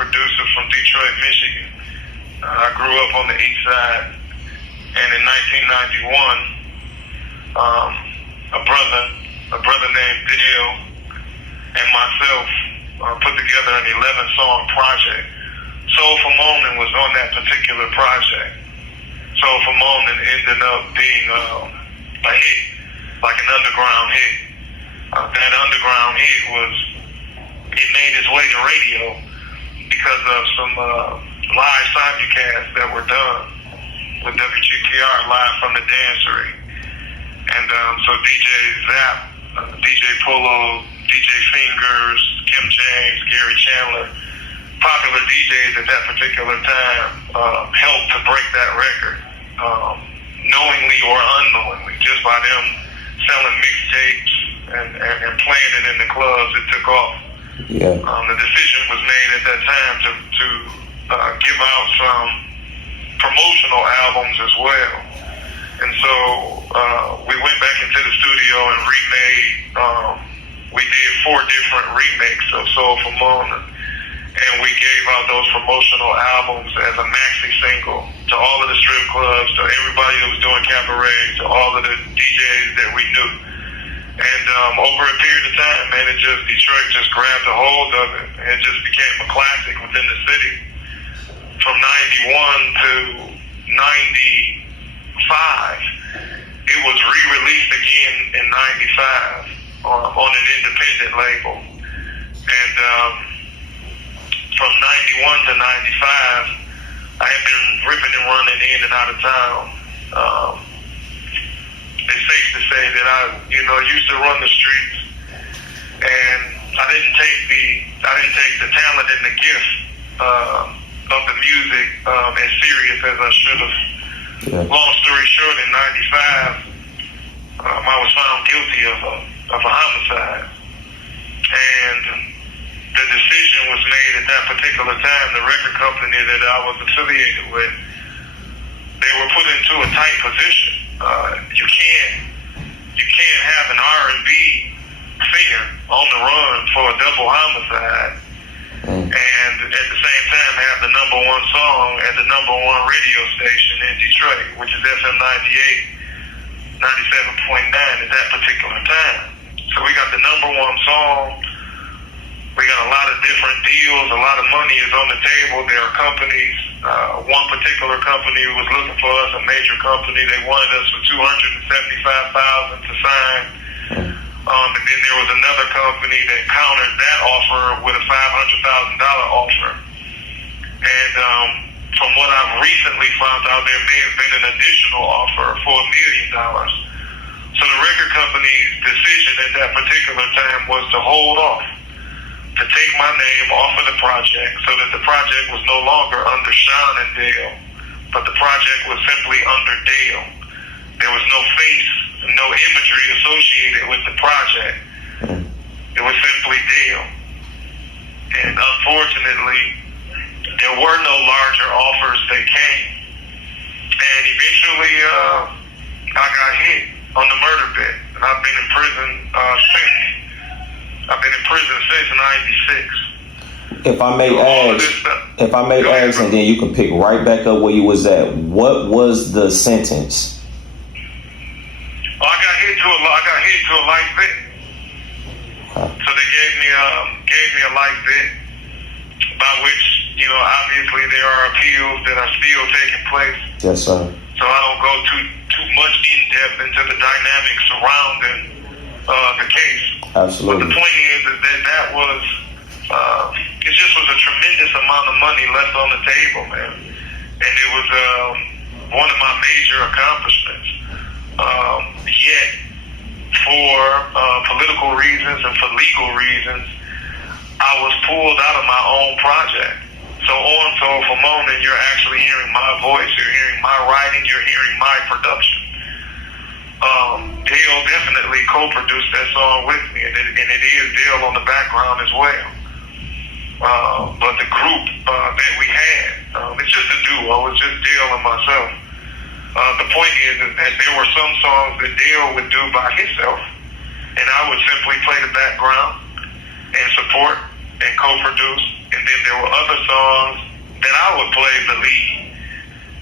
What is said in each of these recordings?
producer from Detroit, Michigan. I grew up on the east side, and in 1991, a brother named Dale and myself put together an 11-song project. Soulful Moaning was on that particular project. Soulful Moaning ended up being a hit, like an underground hit. That underground hit it made its way to radio because of some live simulcasts that were done with WGTR live from the dancery. And so DJ Zap, DJ Polo, DJ Fingers, Kim James, Gary Chandler, popular DJs at that particular time helped to break that record, knowingly or unknowingly, just by them selling mixtapes and playing it in the clubs. It took off. Yeah. The decision was made at that time to give out some promotional albums as well. And so we went back into the studio and we did 4 different remakes of Soulful Moaning. And we gave out those promotional albums as a maxi single to all of the strip clubs, to everybody that was doing cabaret, to all of the DJs that we knew. And over a period of time, man, Detroit just grabbed a hold of it, and it just became a classic within the city. From 91 to 95, it was re-released again in 95 on an independent label. And from 91 to 95, I had been ripping and running in and out of town. It's safe to say that I used to run the streets, and I didn't take the talent and the gift of the music as serious as I should have. Yeah. Long story short, in 95, I was found guilty of a homicide, and the decision was made at that particular time. The record company that I was affiliated with, they were put into a tight position. You can't have an R&B singer on the run for a double homicide, and at the same time have the #1 song at the #1 radio station in Detroit, which is FM 98, 97.9 at that particular time. So we got the #1 song. We got a lot of different deals. A lot of money is on the table. There are companies. One particular company was looking for us, a major company. They wanted us for $275,000 to sign. And then there was another company that countered that offer with a $500,000 offer. And from what I've recently found out, there may have been an additional offer for $1 million. So the record company's decision at that particular time was to hold off, to take my name off of the project, so that the project was no longer under Shawn and Dale, but the project was simply under Dale. There was no face, no imagery associated with the project. It was simply Dale. And unfortunately, there were no larger offers that came. And eventually, I got hit on the murder bit, and I've been in prison since. I've been in prison since '96. If I may ask, and then you can pick right back up where you was at. What was the sentence? I got hit to a life bit. So they gave me a life bit, by which obviously there are appeals that are still taking place. Yes, sir. So I don't go too much in depth into the dynamics surrounding the case. Absolutely. But the point is that was it just was a tremendous amount of money left on the table, man, and it was one of my major accomplishments. Yet, for political reasons and for legal reasons, I was pulled out of my own project. So on Soulful Moaning, you're actually hearing my voice, you're hearing my writing, you're hearing my production. Dale definitely co-produced that song with me, and it is Dale on the background as well. But the group that we had, it's just a duo. It's just Dale and myself. The point is that there were some songs that Dale would do by himself, and I would simply play the background and support and co-produce and then there were other songs that I would play the lead,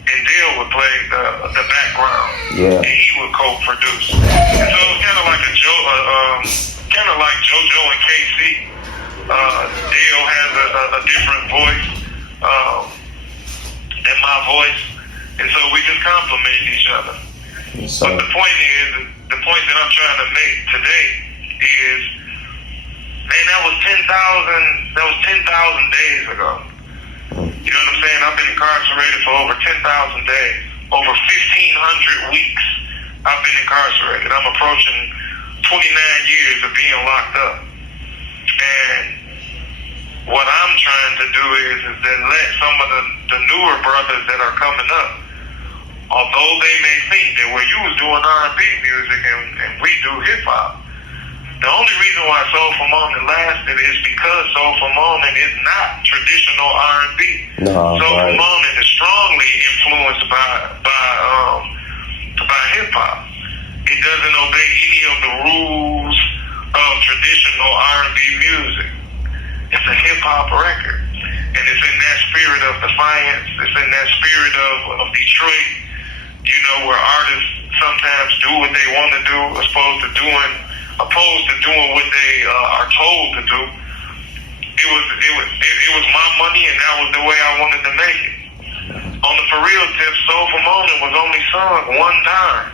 and Dale would play the background, yeah, and he would co-produce. And so it was kind of like kind of like JoJo and KC. Dale has a different voice than my voice, and so we just complement each other. So, but the point that I'm trying to make today is, man, that was 10,000 days ago. You know what I'm saying? I've been incarcerated for over 10,000 days, over 1,500 weeks. I've been incarcerated. I'm approaching 29 years of being locked up. And what I'm trying to do is that let some of the newer brothers that are coming up, although they may think that where you was doing R&B music and we do hip hop, the only reason why Soulful Moaning lasted is because Soulful Moaning is not traditional R&B. no, Soulful right. Moaning is strongly influenced by hip hop. It doesn't obey any of the rules of traditional R&B music. It's a hip hop record, and it's in that spirit of defiance. It's in that spirit of Detroit. You know, where artists sometimes do what they want to do, opposed to doing what they are told to do. It was my money, and that was the way I wanted to make it. On the for real tip, Soulful Moaning was only sung one time.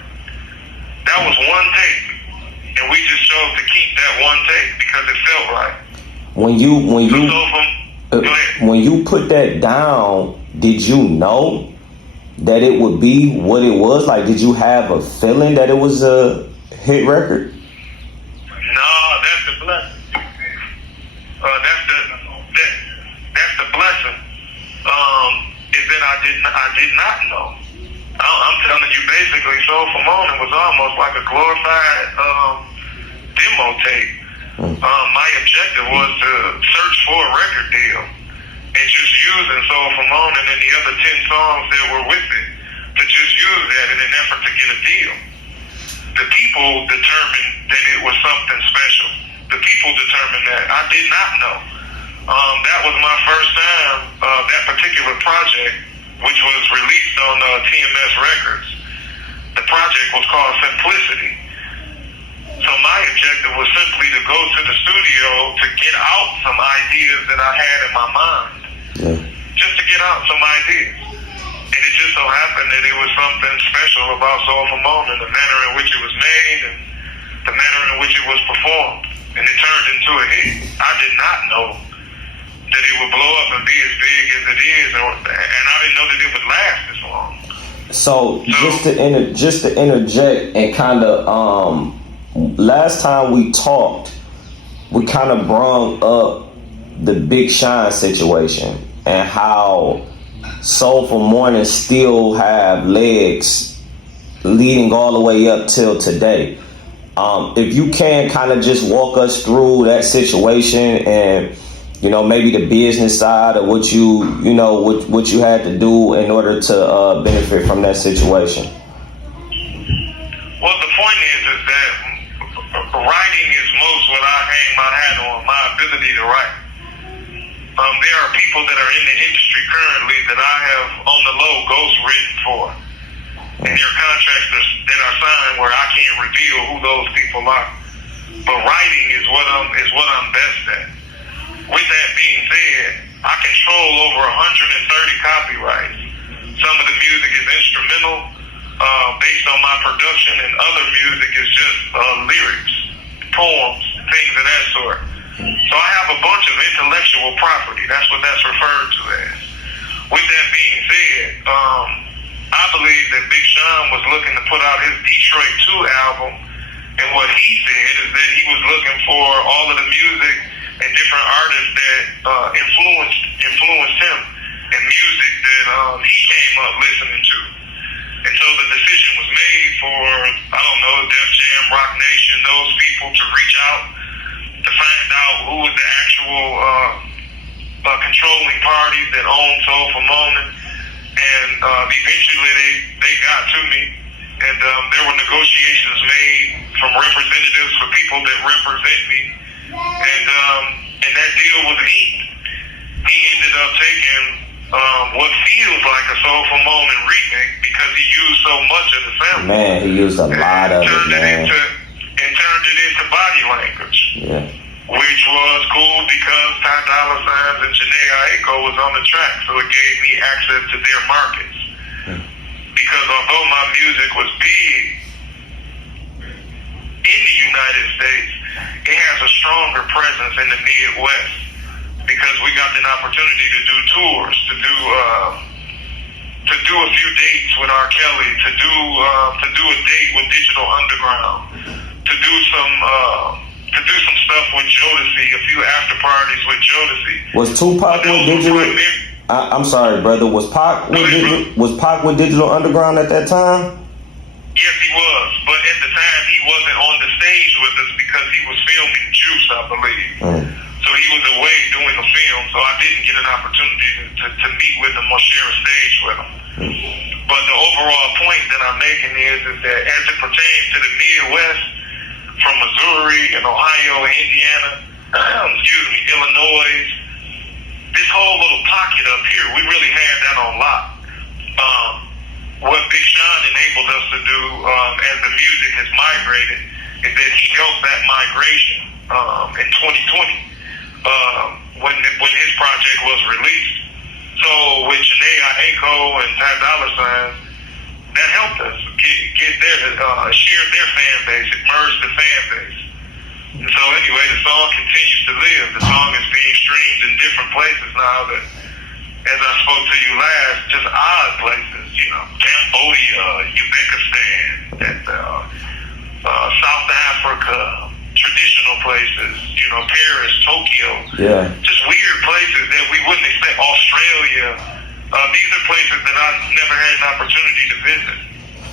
That was one take, and we just chose to keep that one take because it felt right. When you put that down, did you know that it would be what it was? Like, did you have a feeling that it was a hit record? No, that's the blessing. That's the blessing. Is that I did not know. I'm telling you, basically, Soulful Moaning was almost like a glorified demo tape. My objective was to search for a record deal and just using Soulful Moaning and the other 10 songs that were with it to just use that in an effort to get a deal. The people determined that it was something special. The people determined that. I did not know. That was my first time, that particular project, which was released on TMS Records. The project was called Simplicity. So my objective was simply to go to the studio to get out some ideas that I had in my mind. Yeah. Just to get out some ideas. And it just so happened that it was something special about Soulful Moaning, the manner in which it was made and the manner in which it was performed. And it turned into a hit. I did not know that it would blow up and be as big as it is, and I didn't know that it would last this long. So just to interject and kind of, last time we talked, we kind of brung up the Big Sean situation and how Soulful Moaning still have legs leading all the way up till today. If you can kind of just walk us through that situation and, you know, maybe the business side of what you had to do in order to benefit from that situation. Well, the point is that writing is most what I hang my hat on, my ability to write. There are people that are in the industry currently that I have on the low ghost written for. And there are contracts that are signed where I can't reveal who those people are. But writing is what I'm best at. With that being said, I control over 130 copyrights. Some of the music is instrumental, based on my production, and other music is just lyrics, poems, things of that sort. So I have a bunch of intellectual property. That's what that's referred to as. With that being said, I believe that Big Sean was looking to put out his Detroit 2 album, and what he said is that he was looking for all of the music and different artists that influenced him, and music that he came up listening to. And so the decision was made for, I don't know, Def Jam, Rock Nation, those people to reach out to find out who was the actual controlling parties that owned Soulful Moaning. And eventually they got to me, and there were negotiations made from representatives for people that represent me, and that deal was inked. he ended up taking what feels like a Soulful Moaning remake because he used so much of the sample. Man, he used a lot of it, man. Turned it into body language. Yeah. Which was cool because Ty Dolla $ign and Jhené Aiko was on the track, so it gave me access to their markets. Because although my music was big in the United States, it has a stronger presence in the Midwest because we got an opportunity to do tours, to do a few dates with R. Kelly, to do a date with Digital Underground, to do some stuff with Jodeci, a few after parties with Jodeci. Was Tupac with Digital? I'm sorry, brother. Was Pac with Digital Underground at that time? Yes, he was. But at the time, he wasn't on the stage with us because he was filming Juice, I believe. So he was away doing a film, so I didn't get an opportunity to meet with him or share a stage with him. But the overall point that I'm making is that as it pertains to the Midwest, from Missouri and Ohio and Indiana, Illinois, this whole little pocket up here, we really had that on lock. What Big Shawn enabled us to do as the music has migrated is that he helped that migration in 2020 when his project was released. So with Jhené Aiko and Ty Dolla $ign, that helped us get their share their fan base, it merged the fan base. And so anyway, the song continues to live. The song is being streamed in different places now that, as I spoke to you last, just odd places, Cambodia, Uzbekistan, South Africa, traditional places, Paris, Tokyo. Yeah. Just weird places that we wouldn't expect. Australia. These are places that I never had an opportunity to visit.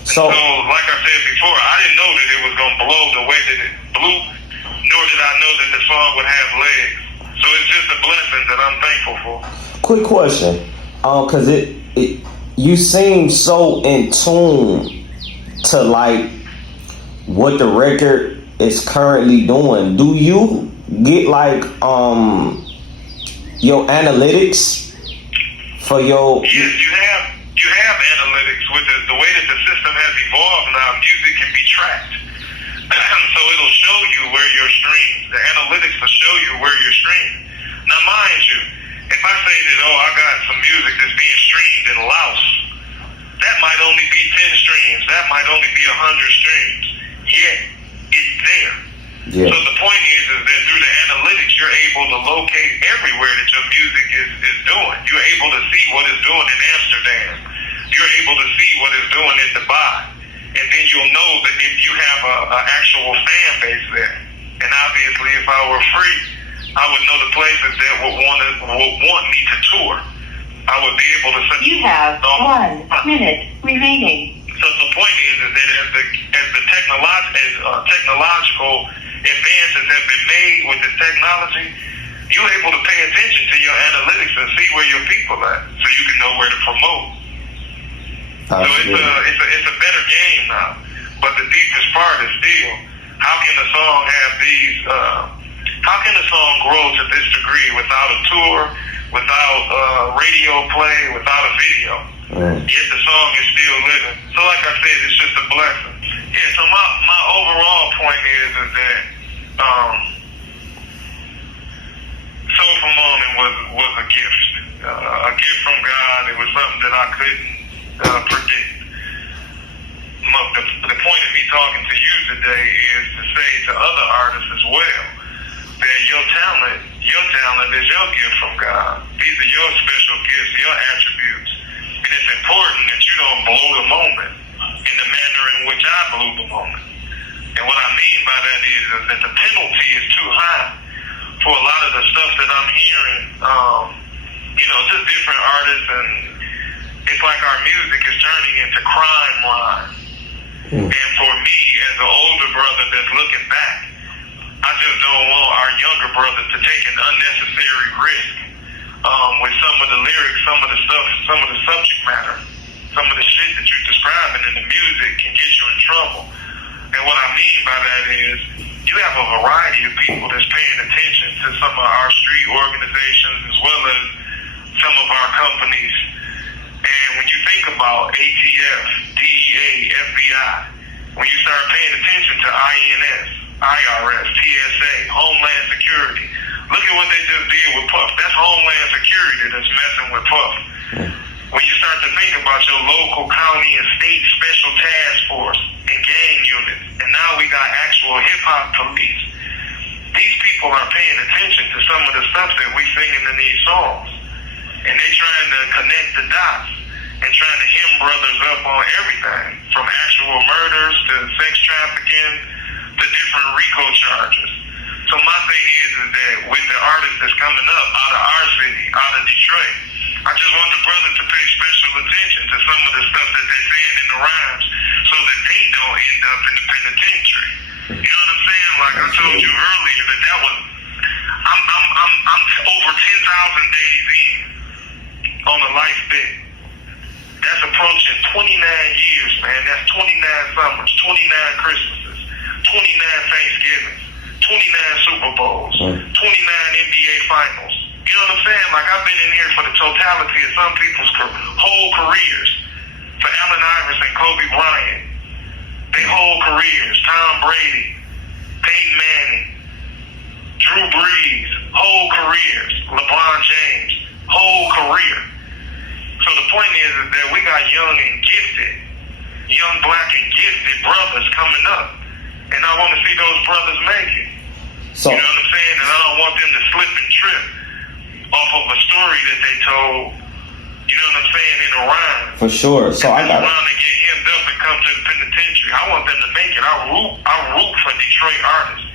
So, like I said before, I didn't know that it was going to blow the way that it blew, nor did I know that the song would have legs. So it's just a blessing that I'm thankful for. Quick question, because you seem so in tune to like what the record is currently doing. Do you get like your analytics for your? Yes, you have analytics with the way that the system has evolved now. Music can be tracked, so it'll show you where you're streamed. The analytics will show you where you're streamed. Now, mind you, if I say that, I got some music that's being streamed in Laos, that might only be 10 streams. That might only be 100 streams. Yet, it's there. Yeah. So the point is that through the analytics, you're able to locate everywhere that your music is doing. You're able to see what it's doing in Amsterdam. You're able to see what it's doing in Dubai. And then you'll know that if you have an actual fan base there. And obviously, if I were free, I would know the places that would want me to tour. I would be able to say, you have 1 minute remaining. So the point is that as the technological advances have been made with this technology, you're able to pay attention to your analytics and see where your people are, so you can know where to promote. So it's a better game now. But the deepest part is still, how can a song have these? How can a song grow to this degree without a tour, without radio play, without a video? Yet the song is still living. So like I said, it's just a blessing. Yeah, so my overall point is that Soulful Moaning was a gift from God. It was something that I couldn't predict. The point of me talking to you today is to say to other artists as well that your talent is your gift from God. These are your special gifts, your attributes. And it's important that you don't blow the moment in the manner in which I blew the moment. And what I mean by that is that the penalty is too high for a lot of the stuff that I'm hearing. Just different artists, and it's like our music is turning into crime lines. And for me, as an older brother that's looking back, I just don't want our younger brothers to take an unnecessary risk with some of the lyrics, some of the stuff, some of the subject matter, some of the shit that you're describing in the music can get you in trouble. And what I mean by that is you have a variety of people that's paying attention to some of our street organizations as well as some of our companies. And when you think about ATF, DEA, FBI, when you start paying attention to INS, IRS, TSA, Homeland Security, look at what they just did with Puff. That's Homeland Security that's messing with Puff. When you start to think about your local, county, and state special task force and gang units, and now we got actual hip-hop police, these people are paying attention to some of the stuff that we singing in these songs. And they trying to connect the dots and trying to hem brothers up on everything, from actual murders to sex trafficking to different RICO charges. So my thing is that with the artists that's coming up out of our city, out of Detroit, I just want the brothers to pay special attention to some of the stuff that they're saying in the rhymes so that they don't end up in the penitentiary. You know what I'm saying? Like I told you earlier that was, I'm over 10,000 days in on a life bit. That's approaching 29 years, man. That's 29 summers, 29 Christmases, 29 Thanksgivings, 29 Super Bowls, 29 NBA Finals. You know what I'm saying? Like, I've been in here for the totality of some people's whole careers. For Allen Iverson, Kobe Bryant, their whole careers. Tom Brady, Peyton Manning, Drew Brees, whole careers. LeBron James, whole career. So the point is that we got young and gifted, young black and gifted brothers coming up. And I want to see those brothers make it. So, you know what I'm saying? And I don't want them to slip and trip off of a story that they told, you know what I'm saying, in a rhyme. For sure. So I got around and get hemmed up and come to the penitentiary. I want them to make it. I root for Detroit artists.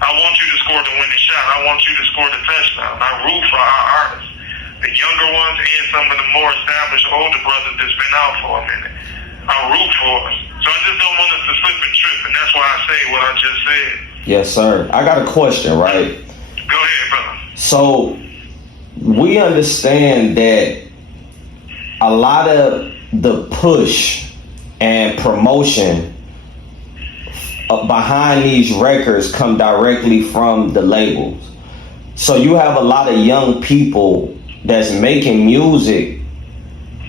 I want you to score the winning shot. I want you to score the touchdown. I root for our artists. The younger ones and some of the more established older brothers that's been out for a minute. I root for us. So I just don't want us to slip and trip, and that's why I say what I just said. Yes, sir. I got a question, right? Go ahead, brother. So we understand that a lot of the push and promotion behind these records come directly from the labels. So you have a lot of young people that's making music,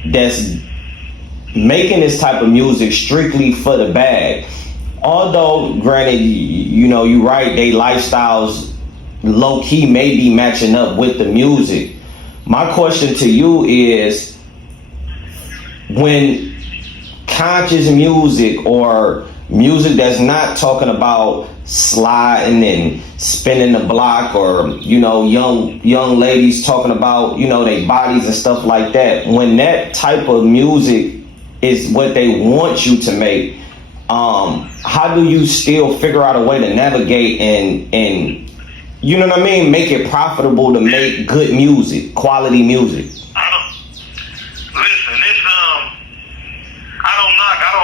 that's making this type of music strictly for the bag. Although, granted, you know, you're right, they lifestyles low-key may be matching up with the music. My question to you is, when conscious music or music that's not talking about sliding and spinning the block, or, you know, young ladies talking about, you know, their bodies and stuff like that, when that type of music is what they want you to make, how do you still figure out a way to navigate and you know what I mean, make it profitable to make good music, quality music? Listen, it's I don't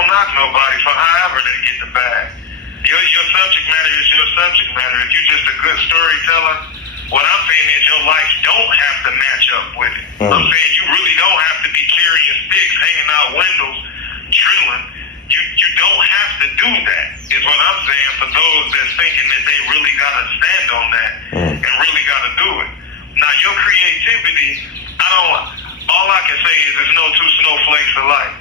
knock nobody for however they get the bag. Your subject matter is your subject matter. If you're just a good storyteller, what I'm saying is your life don't have to match up with it. I'm saying you really don't have to be carrying sticks, hanging out windows, drilling. You don't have to do that, is what I'm saying, for those that's thinking that they really got to stand on that and really got to do it. Now, your creativity, all I can say is there's no two snowflakes alike.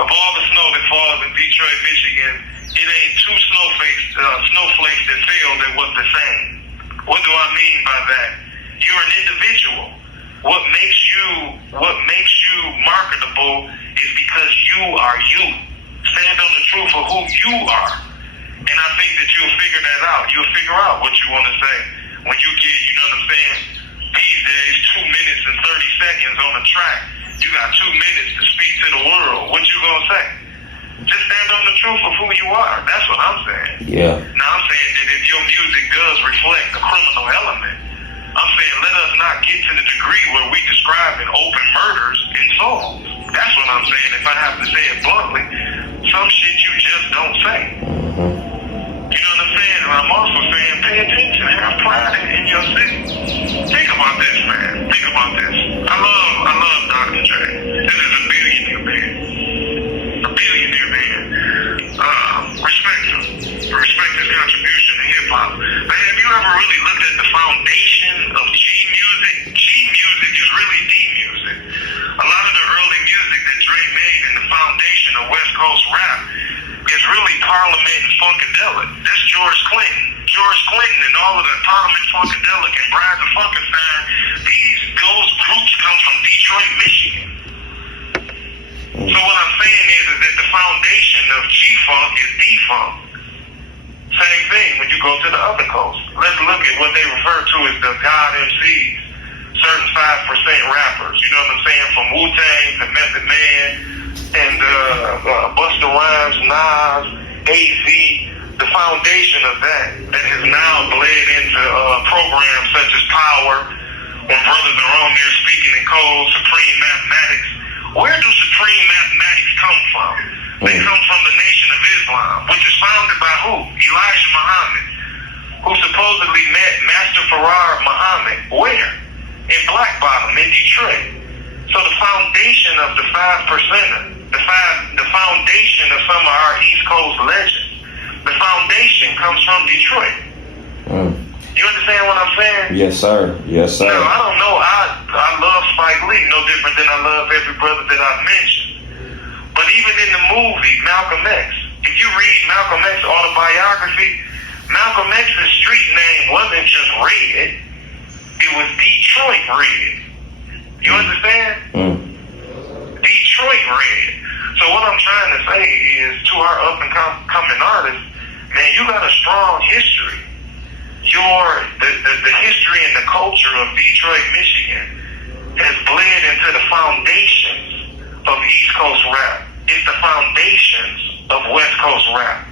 Of all the snow that falls in Detroit, Michigan, it ain't two snowflakes that fell that was the same. What do I mean by that? You're an individual. What makes you marketable is because you are you. Stand on the truth of who you are. And I think that you'll figure that out. You'll figure out what you want to say when you get, you know what I'm saying, these days 2 minutes and 30 seconds on a track. You got 2 minutes to speak to the world. What you gonna say? Just stand on the truth of who you are. That's what I'm saying. Yeah. Now I'm saying that if your music does reflect a criminal element, I'm saying let us not get to the degree where we describing open murders in songs. That's what I'm saying. If I have to say it bluntly, some shit you just don't say. You know what I'm saying? And I'm also saying pay attention, have pride in your city. Think about this, man. Think about this. I love Dr. J. This is a billionaire man. A billionaire man. Respect him. Respect his contribution to hip hop. But have you ever really looked at the foundation of G music? G music is really Detroit made in the foundation of West Coast rap is really Parliament and Funkadelic. That's George Clinton. George Clinton and all of the Parliament, Funkadelic, and Brad the Funkenstein, those groups come from Detroit, Michigan. So what I'm saying is that the foundation of G-Funk is D-Funk. Same thing when you go to the other coast. Let's look at what they refer to as the God MCs, certain 5% rappers. You know what I'm saying? From Wu-Tang to Method Man and Busta Rhymes, Nas, AZ. The foundation of that has now bled into programs such as Power, when brothers are on there speaking in code, Supreme Mathematics. Where do Supreme Mathematics come from? They come from the Nation of Islam, which is founded by who? Elijah Muhammad, who supposedly met Master Farrar Muhammad. Where? In Black Bottom, in Detroit. So the foundation of the 5%, the foundation of some of our East Coast legends, the foundation comes from Detroit. You understand what I'm saying? Yes, sir. Yes, sir. Now, I don't know. I love Spike Lee no different than I love every brother that I've mentioned. But even in the movie, Malcolm X, if you read Malcolm X's autobiography, Malcolm X's street name wasn't just Red. It was Detroit Red. You understand? Detroit Red. So what I'm trying to say is to our up-and-coming artists, man, you got a strong history. The history and the culture of Detroit, Michigan has bled into the foundations of East Coast rap. It's the foundations of West Coast rap.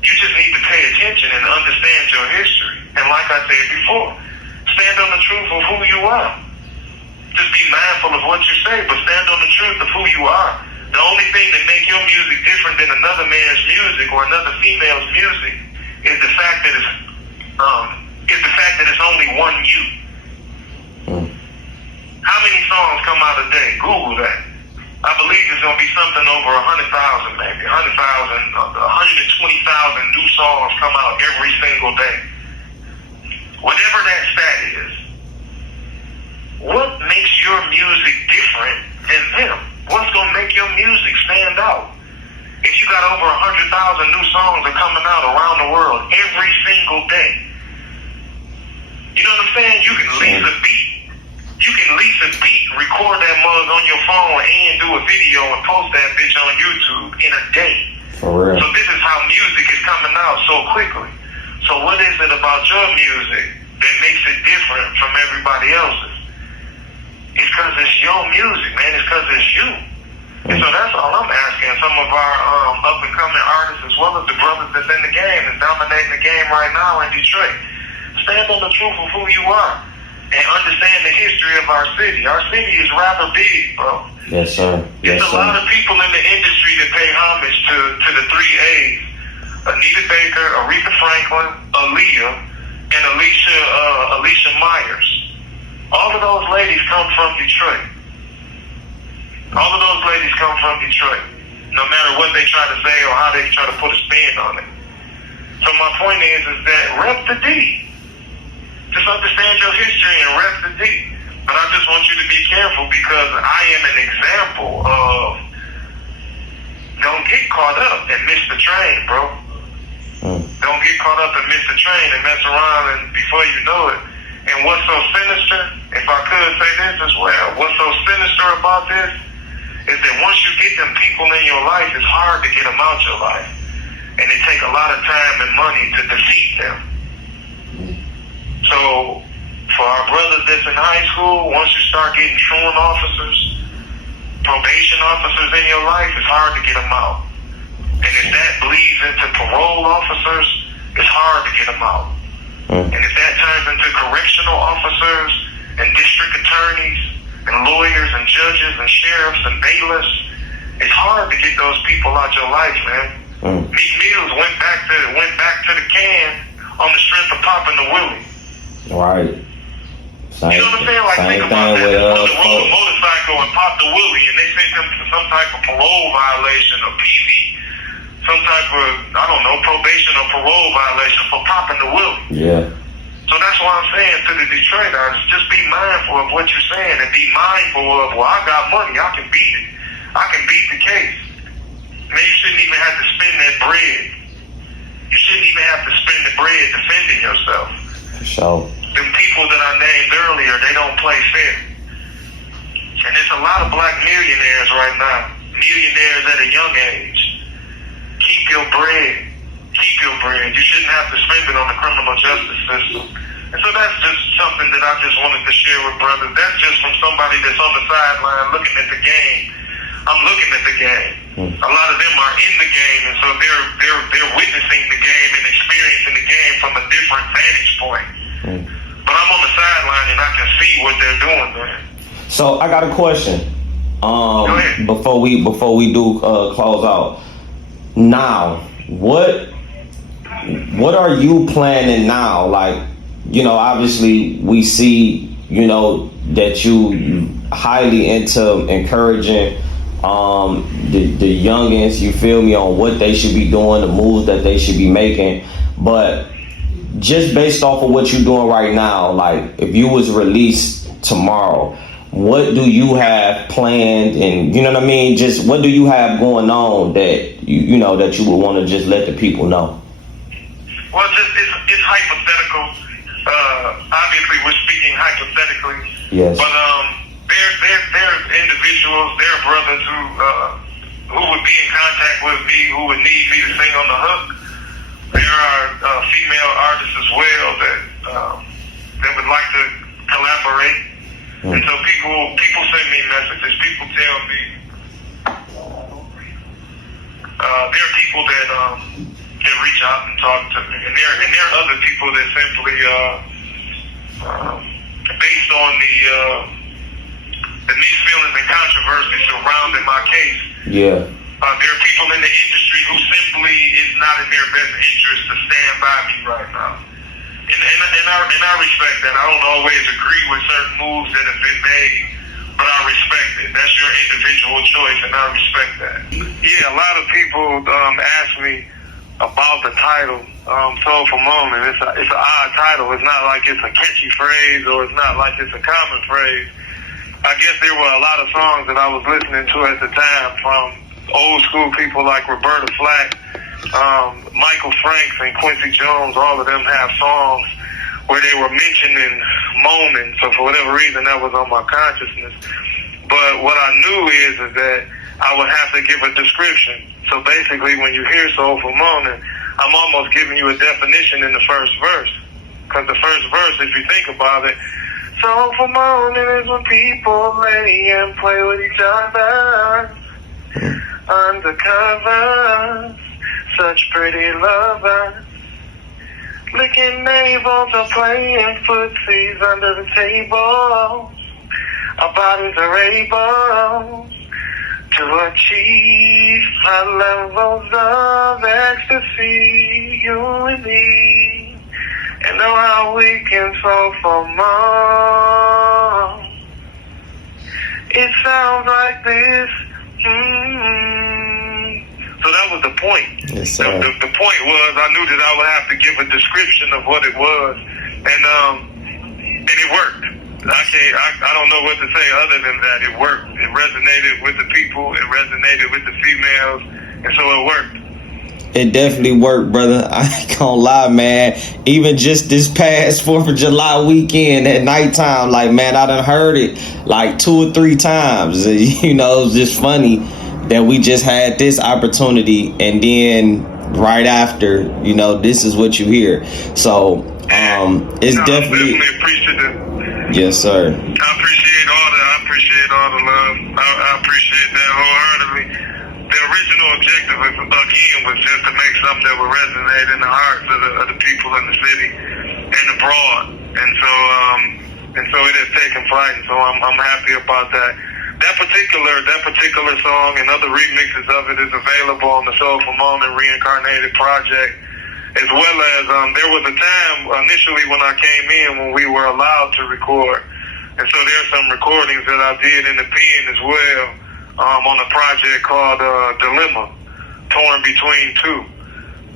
You just need to pay attention and understand your history. And like I said before, stand on the truth of who you are. Just be mindful of what you say, but stand on the truth of who you are. The only thing that makes your music different than another man's music or another female's music is the fact that it's only one you. How many songs come out a day? Google that. I believe it's going to be something over 100,000, maybe 100,000, 120,000 new songs come out every single day. Whatever that stat is, what makes your music different than them? What's going to make your music stand out? If you got over 100,000 new songs that are coming out around the world every single day, you know what I'm saying? You can lease a beat. You can lease a beat, record that mug on your phone, and do a video and post that bitch on YouTube in a day. For real. So this is how music is coming out so quickly. So what is it about your music that makes it different from everybody else's? It's because it's your music, man. It's because it's you. And so that's all I'm asking some of our up-and-coming artists, as well as the brothers that's in the game, that's dominating the game right now in Detroit. Stand on the truth of who you are and understand the history of our city. Our city is rather big, bro. Yes, sir. Yes, There's a lot of people in the industry that pay homage to the 3 A's. Anita Baker, Aretha Franklin, Aaliyah, and Alicia Myers. All of those ladies come from Detroit. All of those ladies come from Detroit. No matter what they try to say or how they try to put a spin on it. So my point is that rep the D. Just understand your history and rep the D. But I just want you to be careful because I am an example of don't get caught up and miss the train, bro. Don't get caught up and miss the train and mess around and before you know it. And what's so sinister, if I could say this as well, what's so sinister about this is that once you get them people in your life, it's hard to get them out your life. And it takes a lot of time and money to defeat them. So, for our brothers that's in high school, once you start getting truant officers, probation officers in your life, it's hard to get them out. And if that bleeds into parole officers, it's hard to get them out. And if that turns into correctional officers and district attorneys and lawyers and judges and sheriffs and bailiffs, it's hard to get those people out your life, man. Meek Mills went back to the can on the strength of popping the Willie. Right. You know what I'm saying? Like, think about that. This brother rode a motorcycle and popped the Willie, and they sent him to some type of parole violation or PV, some type of, I don't know, probation or parole violation for popping the Willie. Yeah. So that's why I'm saying to the Detroiters, just be mindful of what you're saying and be mindful of, well, I got money, I can beat it. I can beat the case. Man, you shouldn't even have to spend that bread. You shouldn't even have to spend the bread defending yourself. For sure. Them people that I named earlier, they don't play fair. And there's a lot of black millionaires right now. Millionaires at a young age. Keep your bread. Keep your bread. You shouldn't have to spend it on the criminal justice system. And so that's just something that I just wanted to share with brothers. That's just from somebody that's on the sideline looking at the game. I'm looking at the game. A lot of them are in the game, and so they're witnessing the game and experiencing the game from a different vantage point. But I'm on the sideline and I can see what they're doing, man. So I got a question. Before we do close out. Now, what are you planning now? Like, you know, obviously we see, you know, that you highly into encouraging the youngins, you feel me, on what they should be doing, the moves that they should be making. But just based off of what you're doing right now, like if you was released tomorrow, what do you have planned, and you know what I mean, just what do you have going on that you know that you would want to just let the people know? Well, just it's hypothetical. Obviously we're speaking hypothetically. Yes. But there's individuals, there are brothers who would be in contact with me, who would need me to sing on the hook. There are female artists as well that would like to collaborate. And so people send me messages. People tell me there are people that reach out and talk to me, and there are other people that simply based on the niche feelings and controversy surrounding my case. Yeah. There are people in the industry who simply is not in their best interest to stand by me right now. And I respect that. I don't always agree with certain moves that have been made, but I respect it. That's your individual choice, and I respect that. Yeah, a lot of people ask me about the title, Soulful Moaning. It's an odd title. It's not like it's a catchy phrase, or it's not like it's a common phrase. I guess there were a lot of songs that I was listening to at the time from old school people like Roberta Flack, Michael Franks and Quincy Jones. All of them have songs where they were mentioning moaning, so for whatever reason that was on my consciousness. But what I knew is that I would have to give a description. So basically when you hear Soulful Moaning, I'm almost giving you a definition in the first verse. Because the first verse, if you think about it, soulful moaning is when people lay and play with each other undercover, such pretty lovers, licking navels or playing footsies under the table. Our bodies are able to achieve high levels of ecstasy, you and me, and know how we can soulful moan. It sounds like this. So that was the point. Yes, sir. The point was I knew that I would have to give a description of what it was, and it worked. I don't know what to say other than that. It worked. It resonated with the people. It resonated with the females, and so it worked. It definitely worked, brother. I ain't gonna lie, man. Even just this past 4th of July weekend at nighttime, like, man, I done heard it like 2 or 3 times. You know, it was just funny that we just had this opportunity, and then right after, you know, this is what you hear. So, it's definitely appreciative. Yes, sir. I appreciate all the love. I appreciate that wholeheartedly. The original objective, again, was just to make something that would resonate in the hearts of the people in the city and abroad. And so it has taken flight, and so I'm happy about that. That particular song and other remixes of it is available on the Soulful Moaning Reincarnated project, as well as there was a time initially when I came in when we were allowed to record. And so there's some recordings that I did in the pen as well, on a project called Dilemma, Torn Between Two.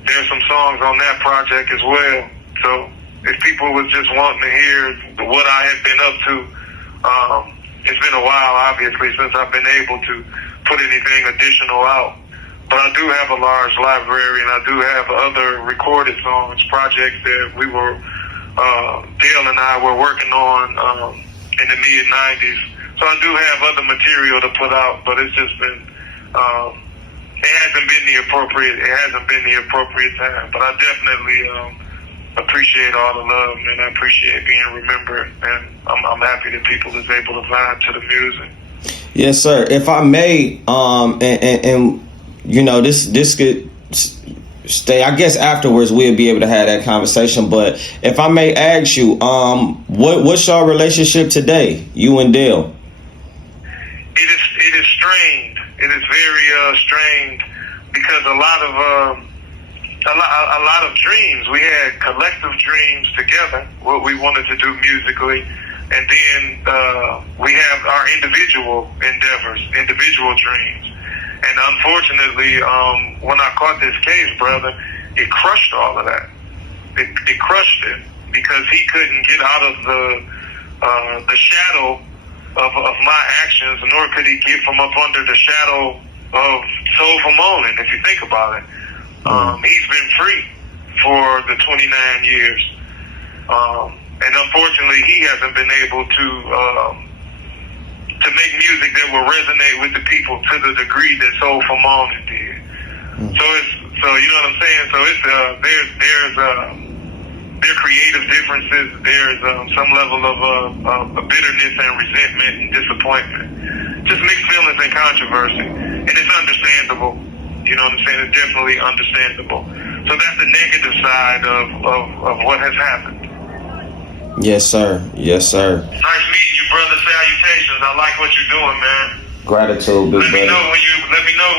There's some songs on that project as well. So if people was just wanting to hear what I had been up to, it's been a while, obviously, since I've been able to put anything additional out. But I do have a large library, and I do have other recorded songs, projects that we were, Dale and I were working on in the mid-90s. So I do have other material to put out, but it's just been, it hasn't been the appropriate time. But I definitely appreciate all the love, and I appreciate being remembered, and I'm happy that people is able to vibe to the music. Yes, sir. If I may, and you know, this could stay. I guess afterwards we'll be able to have that conversation. But if I may ask you, what's your relationship today, you and Dale? It is strained. It is very strained because a lot of dreams. We had collective dreams together, what we wanted to do musically, and then we have our individual endeavors, individual dreams. And unfortunately, when I caught this case, brother, it crushed all of that. It crushed it because he couldn't get out of the shadow of my actions, nor could he get from up under the shadow of Soulful Moaning, if you think about it. He's been free for the 29 years. And unfortunately, he hasn't been able to make music that will resonate with the people to the degree that Soulful Moaning did. So you know what I'm saying? So it's there are creative differences. There's some level of bitterness and resentment and disappointment. Just mixed feelings and controversy. And it's understandable. You know what I'm saying? It's definitely understandable. So that's the negative side of what has happened. Yes, sir. Yes, sir. Nice meeting you, brother. Salutations. I like what you're doing, man. Gratitude, big Let me brother. know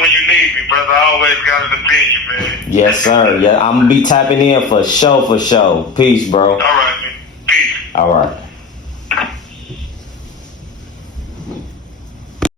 when you need me, brother. I always got an opinion, man. Yes, sir. Yeah, I'm gonna be tapping in for sure. Peace, bro. All right, man. Peace. All right.